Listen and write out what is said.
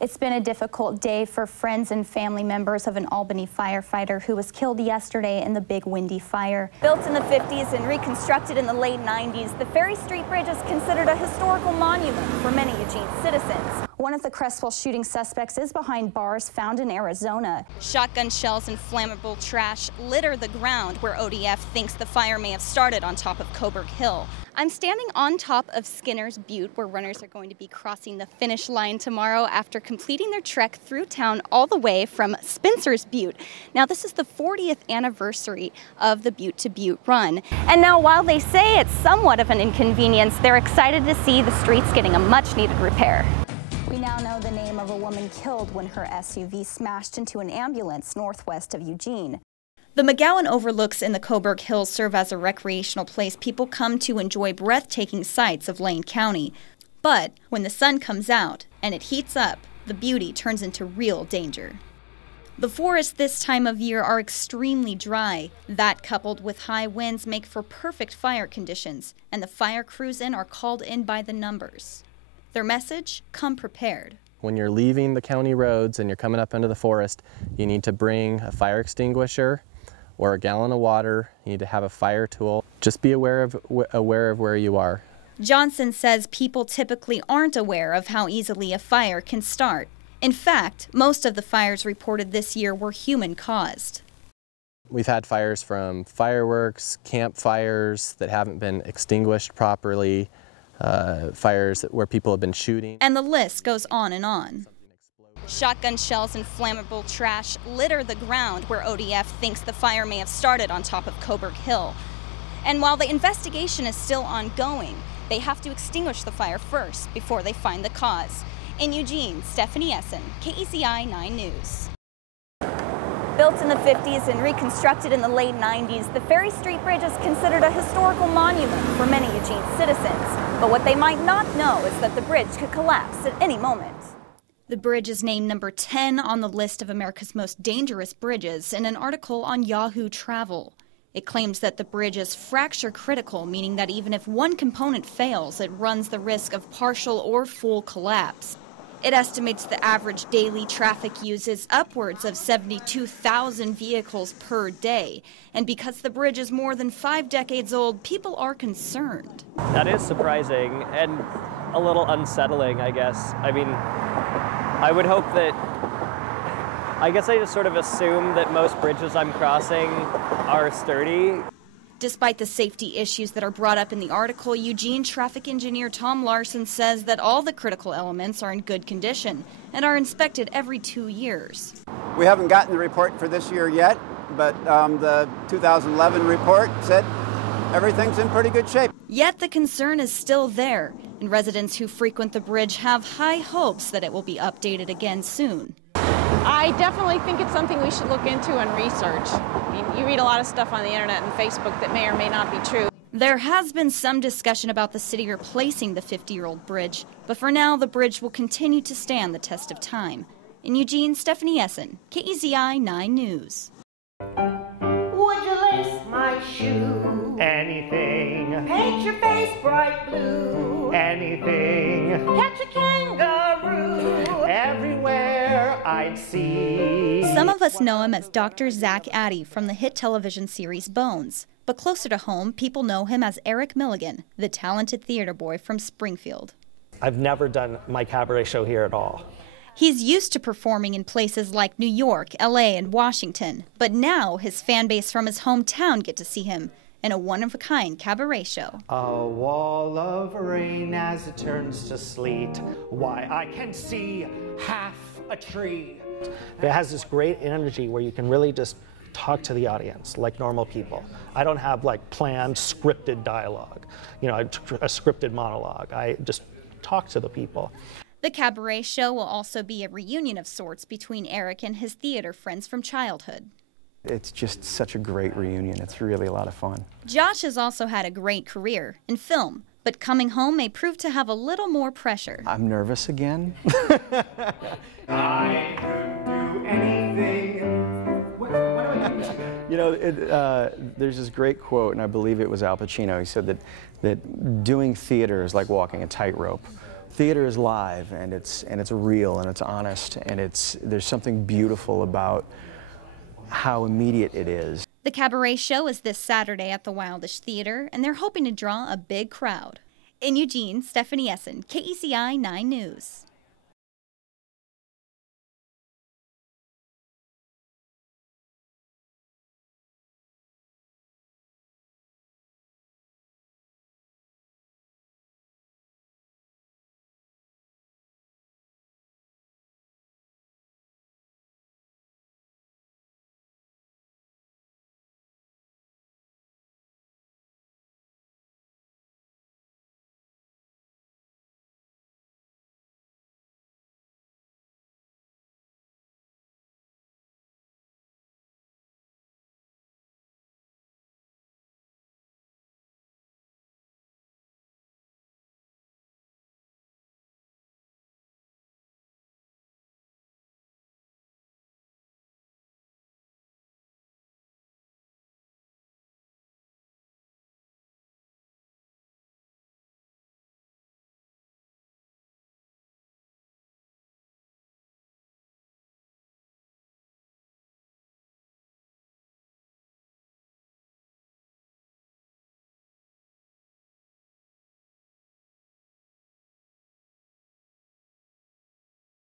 It's been a difficult day for friends and family members of an Albany firefighter who was killed yesterday in the Big Windy fire. Built in the 50s and reconstructed in the late 90s, the Ferry Street Bridge is considered a historical monument for many Eugene citizens. One of the Creswell shooting suspects is behind bars found in Arizona. Shotgun shells and flammable trash litter the ground where ODF thinks the fire may have started on top of Coburg Hill. I'm standing on top of Skinner's Butte, where runners are going to be crossing the finish line tomorrow after completing their trek through town all the way from Spencer's Butte. Now, this is the 40th anniversary of the Butte to Butte run. And now, while they say it's somewhat of an inconvenience, they're excited to see the streets getting a much-needed repair. We now know the name of a woman killed when her SUV smashed into an ambulance northwest of Eugene. The McGowan overlooks in the Coburg Hills serve as a recreational place people come to enjoy breathtaking sights of Lane County. But when the sun comes out and it heats up, the beauty turns into real danger. The forests this time of year are extremely dry. That, coupled with high winds, make for perfect fire conditions, and the fire crews are called in by the numbers. Their message: come prepared. When you're leaving the county roads and you're coming up into the forest, you need to bring a fire extinguisher or a gallon of water. You need to have a fire tool. Just be aware of where you are. Johnson says people typically aren't aware of how easily a fire can start. In fact, most of the fires reported this year were human-caused. We've had fires from fireworks, campfires that haven't been extinguished properly, fires where people have been shooting. And the list goes on and on. Shotgun shells and flammable trash litter the ground where ODF thinks the fire may have started on top of Coburg Hill. And while the investigation is still ongoing, they have to extinguish the fire first before they find the cause. In Eugene, Stephanie Essin, KEZI 9 News. Built in the 50s and reconstructed in the late 90s, the Ferry Street Bridge is considered a historical monument for many Eugene citizens. But what they might not know is that the bridge could collapse at any moment. The bridge is named number 10 on the list of America's most dangerous bridges in an article on Yahoo Travel. It claims that the bridge is fracture critical, meaning that even if one component fails, it runs the risk of partial or full collapse. It estimates the average daily traffic uses upwards of 72,000 vehicles per day. And because the bridge is more than 5 decades old, people are concerned. That is surprising and a little unsettling, I guess. I mean, I would hope that, I guess I just sort of assume that most bridges I'm crossing are sturdy. Despite the safety issues that are brought up in the article, Eugene traffic engineer Tom Larson says that all the critical elements are in good condition and are inspected every 2 years. We haven't gotten the report for this year yet, but the 2011 report said everything's in pretty good shape. Yet the concern is still there, and residents who frequent the bridge have high hopes that it will be updated again soon. I definitely think it's something we should look into and research. I mean, you read a lot of stuff on the internet and Facebook that may or may not be true. There has been some discussion about the city replacing the 50-year-old bridge, but for now the bridge will continue to stand the test of time. In Eugene, Stephanie Essin, KEZI 9 News. Would you lace my shoe? Anything. Paint your face bright blue? Anything. Catch a kangaroo? Everywhere I'd see. Some of us know him as Dr. Zach Addy from the hit television series Bones. But closer to home, people know him as Eric Milligan, the talented theater boy from Springfield. I've never done my cabaret show here at all. He's used to performing in places like New York, LA, and Washington. But now his fan base from his hometown get to see him in a one-of-a-kind cabaret show. A wall of rain as it turns to sleet. Why, I can see half a tree. It has this great energy where you can really just talk to the audience like normal people. I don't have like planned, scripted dialogue, a scripted monologue. I just talk to the people. The cabaret show will also be a reunion of sorts between Eric and his theater friends from childhood. It's just such a great reunion. It's really a lot of fun. Josh has also had a great career in film, but coming home may prove to have a little more pressure. I'm nervous again. I could do anything. What do I do? You know, there's this great quote, and I believe it was Al Pacino. He said that doing theater is like walking a tightrope. Theater is live, and it's real, and it's honest, and there's something beautiful about how immediate it is. The cabaret show is this Saturday at the Wildish Theater, and they're hoping to draw a big crowd. In Eugene, Stephanie Essin, KECI 9 News.